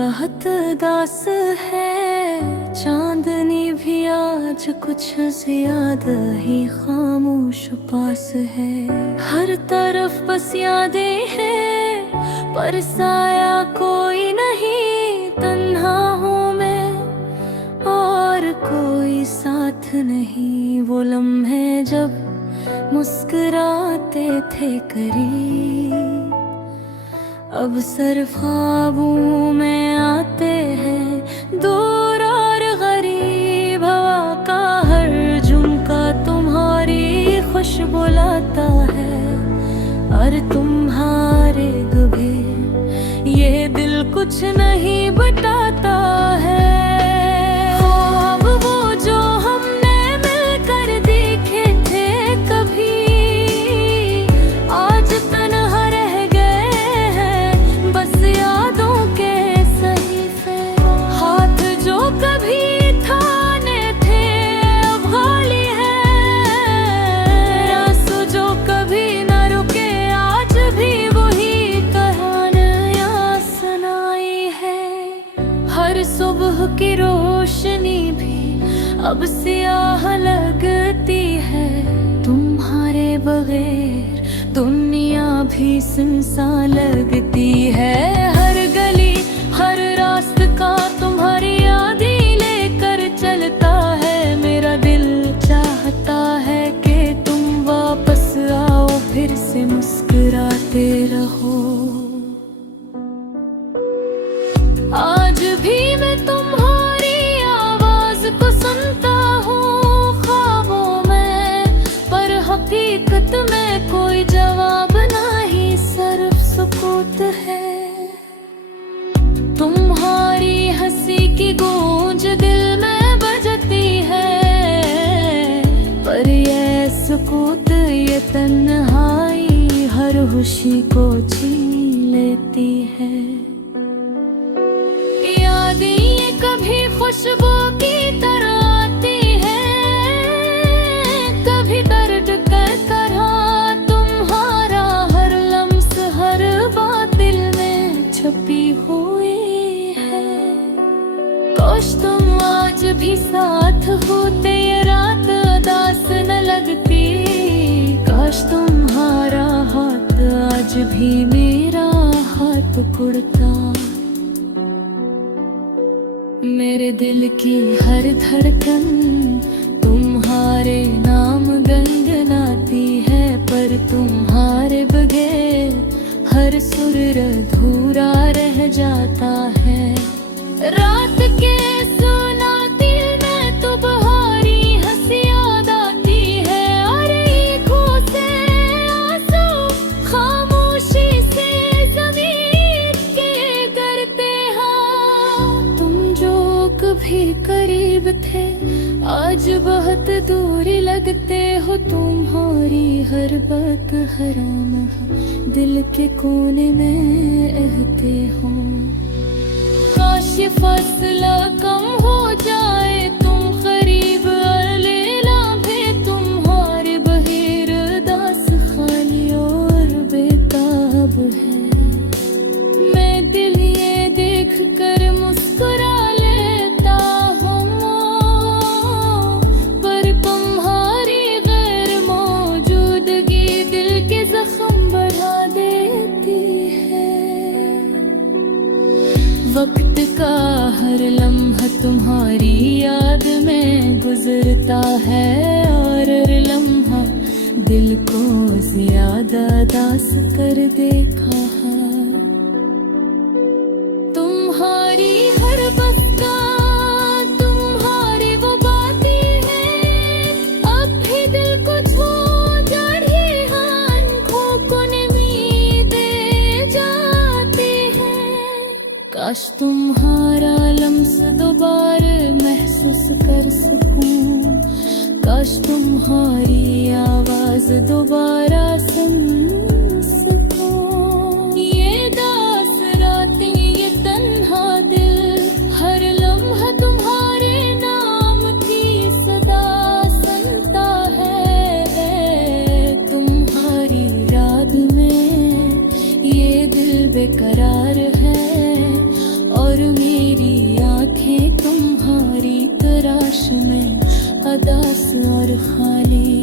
बहुत उदास है, चांदनी भी आज कुछ ज्यादा ही खामोश पास है। हर तरफ बस यादें हैं, पर साया कोई नहीं। तन्हा हूँ मैं और कोई साथ नहीं। वो लम्हे जब मुस्कुराते थे करीब, अब सिर्फ ख्वाबों में आते हैं दूर और गरीब। हवा का हर झुमका तुम्हारी खुशबू लाता है, और तुम्हारे गभीर ये दिल कुछ नहीं बताता है। ख्वाब वो जो हमने मिलकर देखे थे कभी, आज तन्हा रह गए हैं बस यादों के सहीफे। हाथ जो कभी थाने थे अब खाली है, आंसू जो कभी न रुके आज भी वही कहानियां सुनाई है। हर सुबह की रोशनी भी अब स्याह लगती है, तुम्हारे बगैर दुनिया भी सुनसान लगती है। हर गली हर रास्ता तुम्हारी यादें लेकर चलता है। मेरा दिल चाहता है कि तुम वापस आओ, फिर से मुस्कुराते रहो। आज भी मैं तुम्हारी आवाज को सुनता हूँ ख्वाबों में, पर हकीकत में कोई जवाब नहीं, सिर्फ सुकूत है। तुम्हारी हंसी की गूंज दिल में बजती है, पर ये सुकूत ये तन्हाई हर खुशी को छीन लेती है। यादें ये कभी खुशबू की तरह आती है, कभी दर्द की तरह। तुम्हारा हर लम्स हर बात दिल में छपी हुई है। काश तुम आज भी साथ होते, ये रात उदास न लगती। काश तुम्हारा हाथ आज भी मेरा हाथ पकड़ता। मेरे दिल की हर धड़कन तुम्हारे नाम गुनगुनाती है, पर तुम्हारे बगैर हर सुर अधूरा रह जाता है। रात के सुनाती में तुम्हारी हंसी याद आती है, और आँखों से आंसू खामोशी से ज़मीन के करते हैं। तुम जो कभी करीब थे आज बहुत दूरी लगते हो। तुम्हारी हर बात हराम दिल के कोने में रहते हो। काश ये फासला कम हो जाए, तुम करीब ले लाभे। तुम्हारे बहिर दास खाली और बेताब है। मैं दिल ये देख कर मुस्कुरा लेता हूँ, पर तुम्हारी गैर मौजूदगी दिल के जख्म बढ़ा देती है। वक्त का हर लम्हा तुम्हारी याद में गुजरता है, और हर लम्हा दिल को ज्यादा दास कर देखा है। तुम्हारी हर बस्ता तुम्हारी वो बातें हैं, अब भी दिल को छू जाती है। आँखों को नमी दे जाती है। काश तुम्हारा लम्स दोबारा महसूस कर सकूं, काश तुम्हारी आवाज दोबारा सुन सकूं। ये दास रातें ये तन्हा दिल हर लम्हा तुम्हारे नाम की सदा सुनता है। तुम्हारी याद में ये दिल बेकरार है, और आंखें तुम्हारी तराश में अदास और खाली।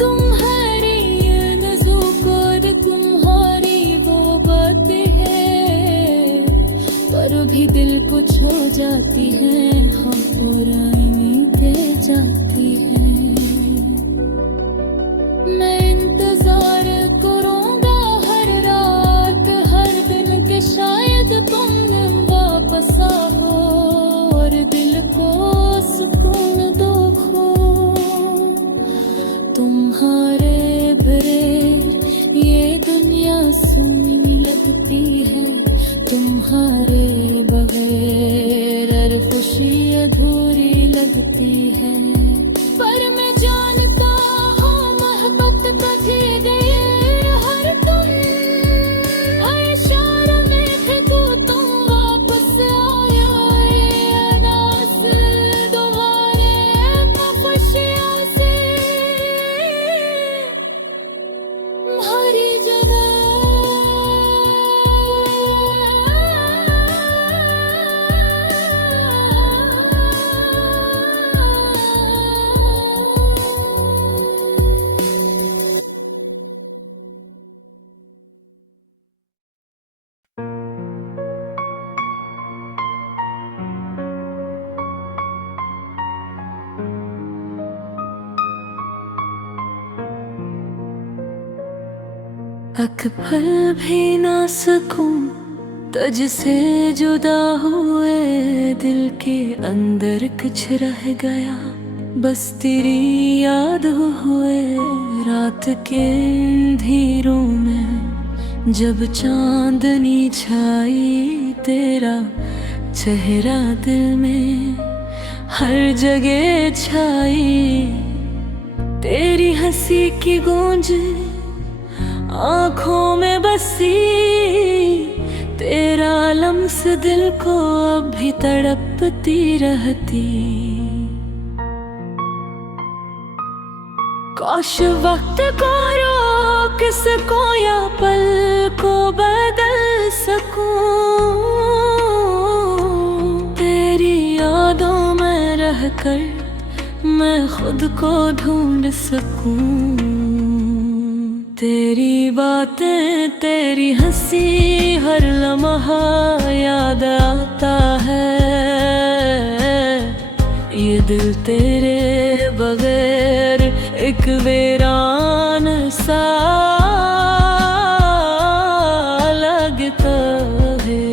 तुम्हारी ये नाजुक और तुम्हारी वो बातें हैं, पर भी दिल को छू जाती है, हाँ पुरानी दे जाती है। मैं इंतजार करूंगा हर रात हर दिन के शायद तुम वापस आओ और दिल को सुकून दो खो। तुम्हारे बगैर ये दुनिया सुनी लगती है, तुम्हारे बगैर हर खुशी अधूरी लगती है। पर मैं जानता हूँ मोहब्बत कभी गई हर तुम इशारा में थे तो तुम वापस आया अनास दोबारे खुशियों से भरी जगह। अक पल भी ना सकूं तुझसे जुदा हुए, दिल के अंदर कुछ रह गया बस तेरी याद हुए। रात के अंधेरों में जब चांदनी छाई, तेरा चेहरा दिल में हर जगह छाई। तेरी हंसी की गूंज आँखों में बसी, तेरा लम्स दिल को अब भी तड़पती रहती। काश वक्त को रोक सकूं या पल को बदल सकूं, तेरी यादों में रहकर मैं खुद को ढूंढ सकूं। तेरी बातें तेरी हंसी हर लम्हा याद आता है, ये दिल तेरे बगैर एक वीरान सा लगता है।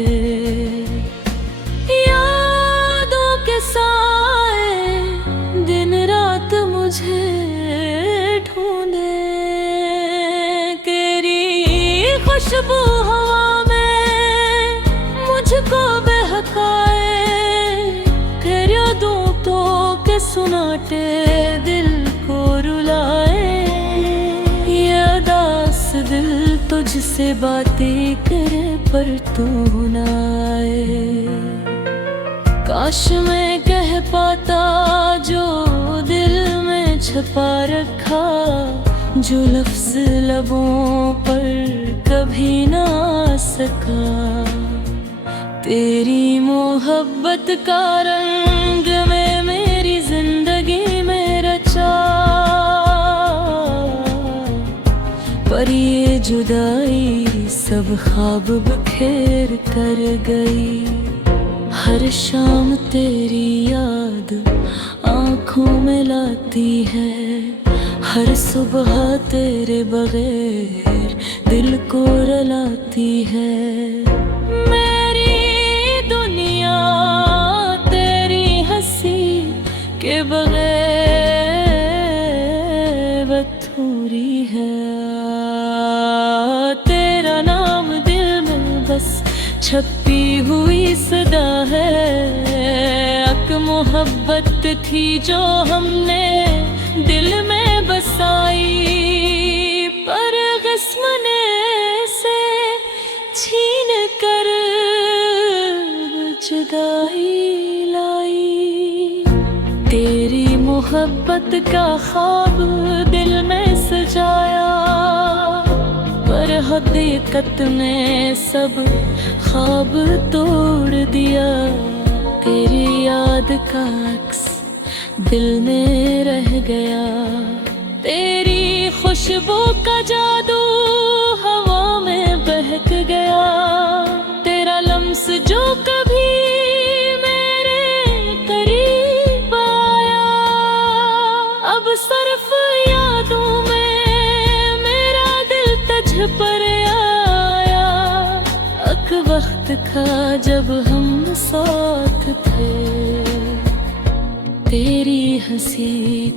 यादों के साए दिन रात मुझे ढूंढे, खुशबू हवा में मुझको बहकाए, तेरे यादों तो के सुनाटे दिल को रुलाए। ये उदास दिल तुझसे बातें करे पर तू ना आए। काश मैं कह पाता जो दिल में छुपा रखा, जो लफ्ज लबों पर कभी ना आ सका। तेरी मोहब्बत का रंग में मेरी जिंदगी में रचा, पर ये जुदाई सब ख्वाब बिखेर कर गई। हर शाम तेरी याद आँखों में लाती है, हर सुबह तेरे बगैर दिल को रुलाती है। मेरी दुनिया तेरी हंसी के बगैर अधूरी है। तेरा नाम दिल में बस छपी हुई सदा है, अक मोहब्बत थी जो हमने दिल में बसाई, पर किस्म ने से छीन कर जुदाई लाई। तेरी मोहब्बत का ख्वाब दिल में सजाया, पर हकीकत ने सब ख्वाब तोड़ दिया। तेरी याद का अक्स दिल में रह गया, तेरी खुशबू का जादू हवा में बहक गया। तेरा लम्स जो कभी मेरे करीब आया, अब सिर्फ यादों में मेरा दिल तुझ पर आया। एक वक्त था जब हम साथ थे, तेरी हंसी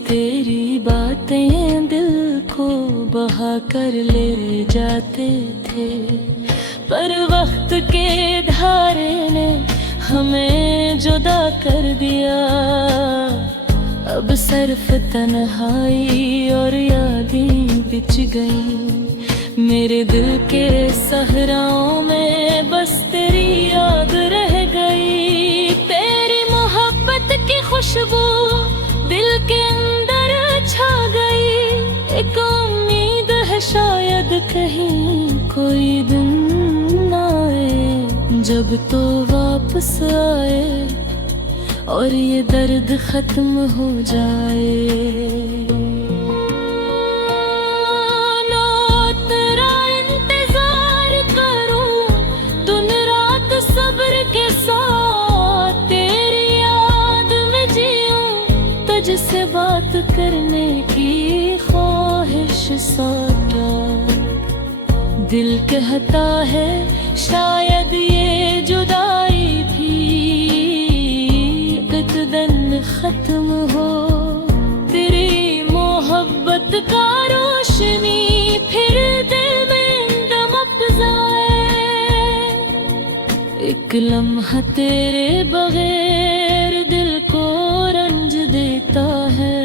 तेरी बातें दिल को बहा कर ले जाते थे। पर वक्त के धारे ने हमें जुदा कर दिया, अब सिर्फ तन्हाई और यादें बिछ गई। मेरे दिल के सहराओं में बस तेरी याद रह गई। तेरी मोहब्बत की खुशबू दिल के अंदर छा गई। एक उम्मीद है शायद कहीं कोई दिन आए जब तो वापस आए और ये दर्द खत्म हो जाए। जिससे बात करने की ख्वाहिश साटा, दिल कहता है शायद ये जुदाई भी एक दिन खत्म हो। तेरी मोहब्बत का रोशनी फिर दिल में दमक जाए। एक लम्हा तेरे बगैर दिल को रंज देता है,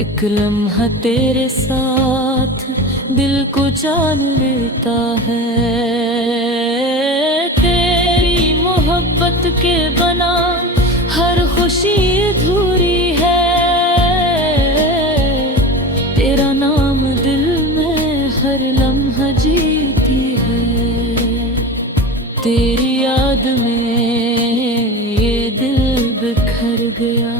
एक लम्हा तेरे साथ दिल को जान लेता है। तेरी मोहब्बत के बना हर खुशी अधूरी है, तेरा नाम दिल में हर लम्हा जीती है। तेरी याद में ये दिल बिखर गया,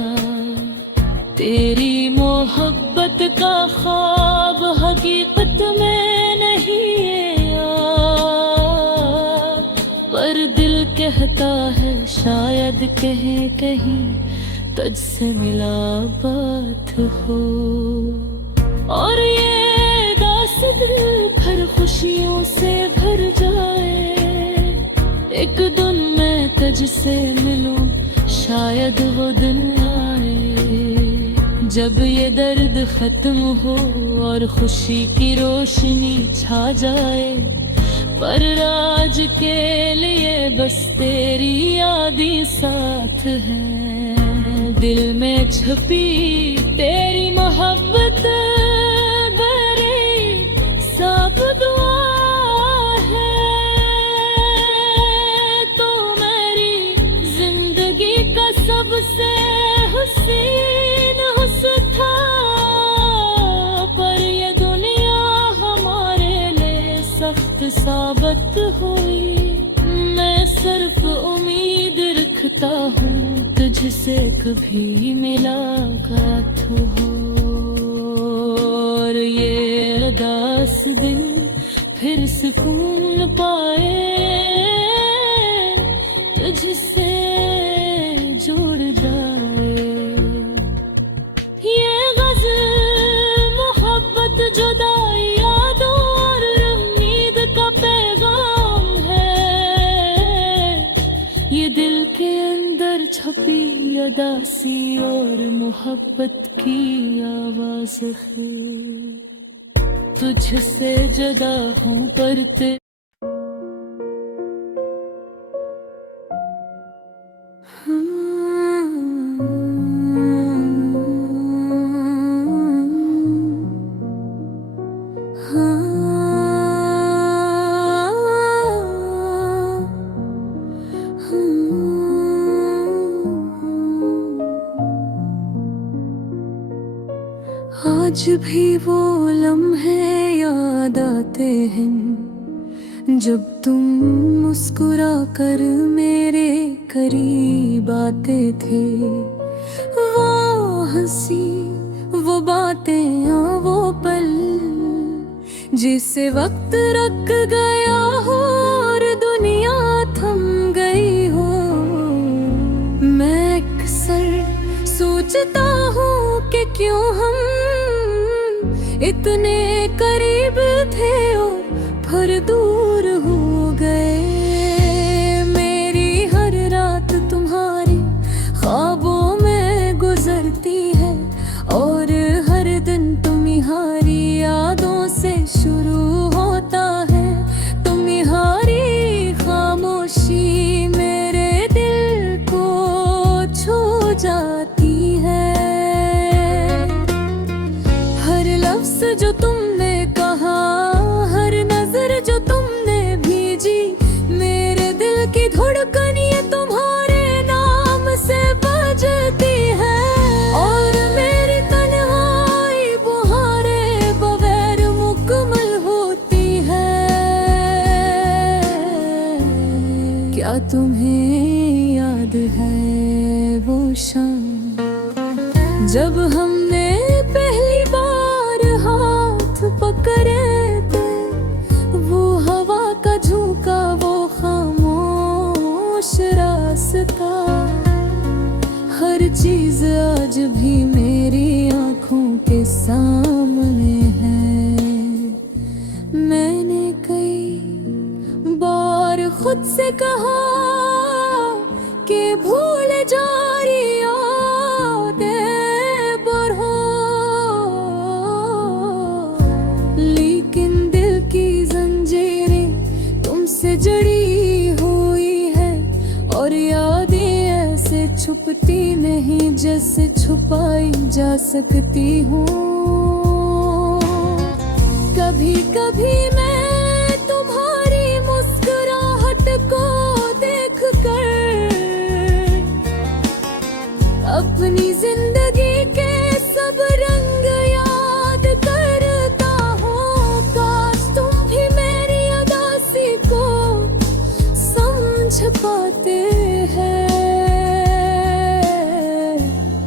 तेरी मोहब्बत का ख्वाब हकीकत में नहीं आया। पर दिल कहता है शायद कहीं कहीं तुझसे मिला बात हो। और ये दास दिल भर खुशियों से भर जाए, एक दिन मैं तुझसे मिलूं शायद वो दिन आए जब ये दर्द खत्म हो और खुशी की रोशनी छा जाए। पर आज के लिए बस तेरी यादें साथ हैं, दिल में छुपी तेरी मोहब्बत भरी सब दुआ है। तो मेरी जिंदगी का सबसे हसीन हुस्न था, पर ये दुनिया हमारे लिए सख्त साबित हुई। मैं सिर्फ उम्मीद रखता हूँ तुझसे कभी मुलाकात हो, और ये उदास दिल फिर सुकून पाए तुझसे जुड़ जाए। ये गज़ल मोहब्बत जुदाई यादों और उम्मीद का पैगाम है। ये दिल के अंदर छपी उदासी और मोहब्बत की आवाज़ है। तुझसे जुदा हूँ पर ते आज भी वो लम्हे याद आते हैं जब तुम मुस्कुरा कर मेरे करीब आते थे, वो हंसी, वो बातें, वो पल जिसे वक्त रख गया हो और दुनिया थम गई हो। मैं अक्सर सोचता हूँ कि क्यों हम इतने करीब थे फिर दूर हो गए। मेरी हर रात तुम्हारे ख्वाबों में गुजरती है और हर दिन तुम्हारी यादों से शुरू होता है। तुम्हारी खामोशी मेरे दिल को छू जाती है। हर लफ्ज़ जो तुमने कहा, हर नजर जो तुमने भेजी, मेरे दिल की धड़कन ये तुम्हारे नाम से बजती है। और मेरी तन्हाई बुहारे बगैर मुकम्मल होती है। क्या तुम्हें याद है वो शाम जब हमने पहली बार हाथ पकड़े थे? वो हवा का झोंका, वो खामोश रास्ता, हर चीज आज भी मेरी आंखों के सामने है। मैंने कई बार खुद से कहा कि भूल जा रही जड़ी हुई है और यादें ऐसे छुपती नहीं जैसे छुपाई जा सकती हूँ। कभी कभी मैं तुम्हारी मुस्कुराहट को देखकर अपनी जिंदगी के सब रंग याद करता हूँ। काश तुम भी मेरी उदासी को समझ पाते हैं।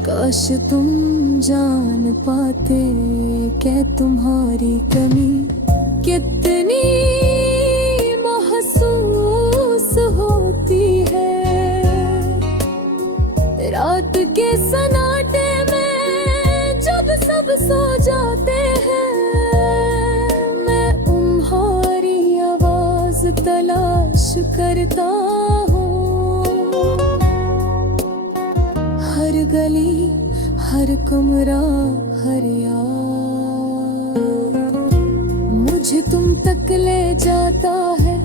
काश तुम जान पाते कि तुम्हारी कमी कितनी महसूस होती है। रात के सन्नाटे में जब सब सो जाते हैं, मैं तुम्हारी आवाज तलाश करता हूँ। हर गली, हर कमरा, हर याद मुझे तुम तक ले जाता है,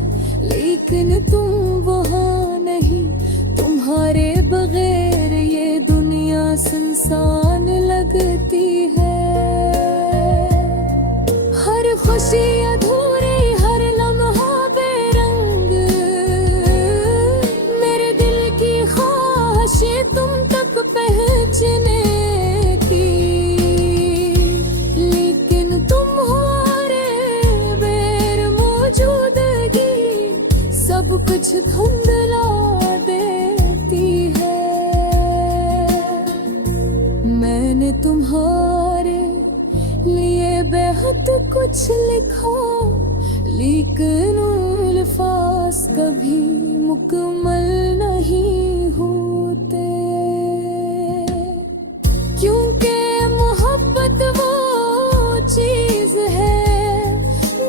लेकिन तुम वहाँ नहीं। तुम्हारे बगैर ये दुनिया सुनसान लगती है। हर खुशी अधूरी, हर लम्हा बेरंग, मेरे दिल की ख्वाहिशें तुम तक पहुंचने की, लेकिन तुम्हारे बेर मौजूदगी सब कुछ धुंधला देती है। मैंने तुम्हारे लिए बेहद कुछ लिखा, लेकिन अल्फाज कभी मुकम्मल नहीं होते, क्योंकि मोहब्बत वो चीज है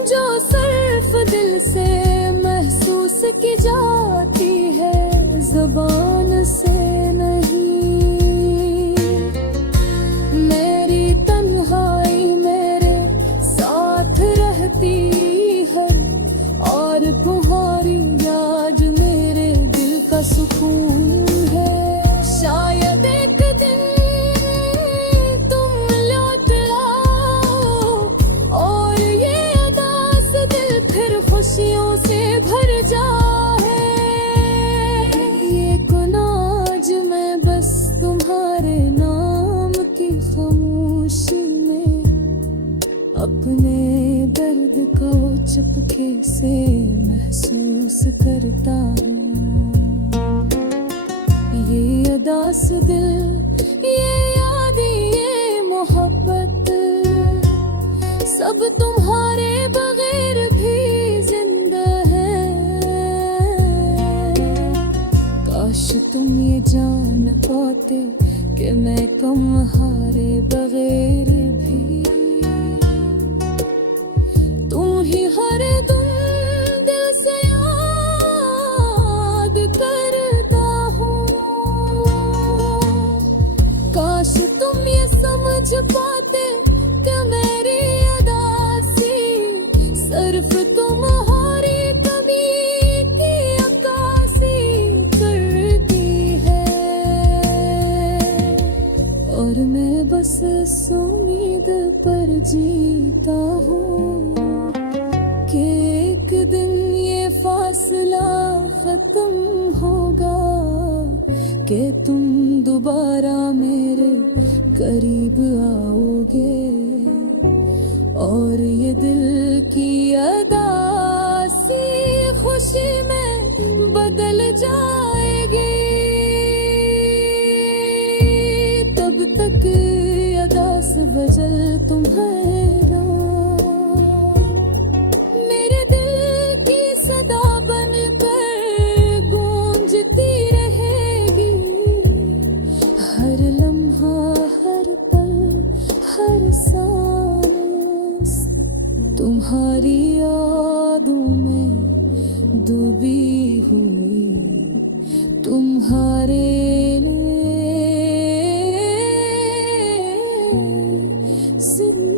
जो सिर्फ दिल से महसूस की जाती है, ज़बान से नहीं। मेरी तन्हाई मेरे साथ रहती है और तुम्हारी याद मेरे दिल का सुकून है। शायद एक दिन तुम लौट आओ और ये उदास दिल फिर खुशियों से भर जाए। ये कुनाज मैं बस तुम्हारे नाम की खामोशी में अपना अपने दर्द को चुपके से महसूस करता हूँ। ये अदास दिल, ये याद, ये मोहब्बत सब तुम्हारे बगैर भी जिंदा है। काश तुम ये जान पाते कि मैं तुम्हारे बगैर भी, तुम ही हर दम दिल से याद करता हूँ। काश तुम ये समझ पाते कि मेरी अदासी सिर्फ तुम्हारी कमी की अक्कासी करती है। और मैं बस इस उम्मीद पर जीता हूँ कि एक दिन ये फासला खत्म होगा, कि तुम दोबारा मेरे करीब आओगे और ये दिल की अदासी खुशी में बदल जाएगी। तब तक अदास वजल तुम्हारा मेरे दिल की सदा बनकर गूंजती रहेगी। हर लम्हा, हर पल, हर सांस तुम्हारी यादों में डूबी हुई, तुम्हारे लिए जिंदगी